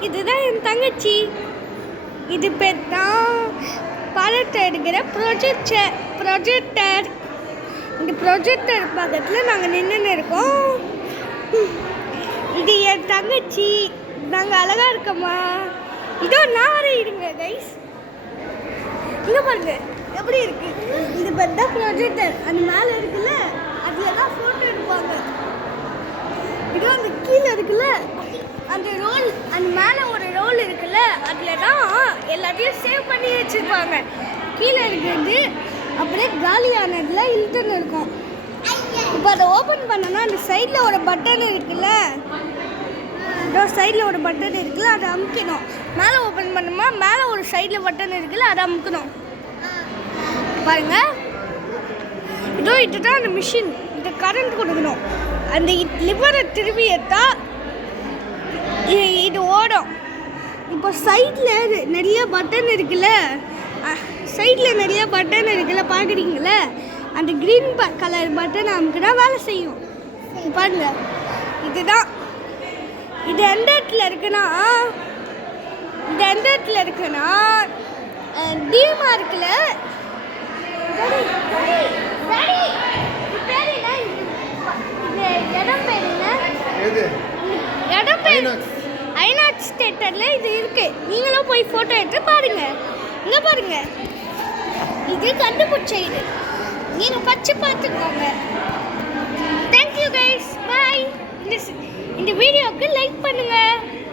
இதுதான் என் தங்கச்சி. இது பேர் தான் பாடத்தை எடுக்கிற ப்ரொஜெக்டர். இந்த ப்ரொஜெக்டர் பக்கத்தில் நாங்கள் நின்றுன்னு இருக்கோம். இது என் தங்கச்சி. நாங்கள் அழகாக இருக்கோமா? இதோ நான் இருங்க கைஸ். இங்கே பாருங்க எப்படி இருக்கு. இது பேர் தான் ப்ரொஜெக்டர். அந்த மேலே இருக்குல்ல, அதில் தான் ஃபோட்டோ எடுப்பாங்க. இதோ அந்த கீழே இருக்குல்ல, அந்த ரோல், அந்த மேலே ஒரு ரோல் இருக்குல்ல, அதில் தான் எல்லாத்தையும் சேவ் பண்ணி வச்சுருப்பாங்க. கீழே இருக்கிறது அப்படியே காலியானதில் இழுத்துன்னு இருக்கும். இப்போ அதை ஓப்பன் பண்ணோன்னா அந்த சைடில் ஒரு பட்டன் இருக்குல்ல, இதோ சைடில் ஒரு பட்டன் இருக்குல்ல, அதை அமுக்கணும். மேலே ஓப்பன் பண்ணோமா, மேலே ஒரு சைடில் பட்டன் இருக்குல்ல, அதை அமுக்கணும். பாருங்க, இதோ இதுதான் அந்த மிஷின். இதை கரண்ட் கொடுக்கணும். அந்த லிவரை திரும்பி எடுத்தா இது ஓடும். இப்போ சைடில் நிறைய பட்டன் இருக்குல்ல, பார்க்குறீங்களே, அந்த க்ரீன் கலர் பட்டன் அமுக்குனா வேலை செய்யும். பாருங்க, இதுதான். இது எந்த இடத்துல இருக்குன்னா டீமா இருக்குல்ல, இடம் பேர் ஐநாக்ஸ் தியேட்டரில் இது இருக்கு. நீங்களும் போய் ஃபோட்டோ எடுத்து பாருங்க. இங்கே பாருங்க, இது கண்டுபிடிச்ச இது. நீங்கள் பச்சை பார்த்துக்கோங்க. தேங்க்யூ கைஸ், பாய். இந்த வீடியோவுக்கு லைக் பண்ணுங்கள்.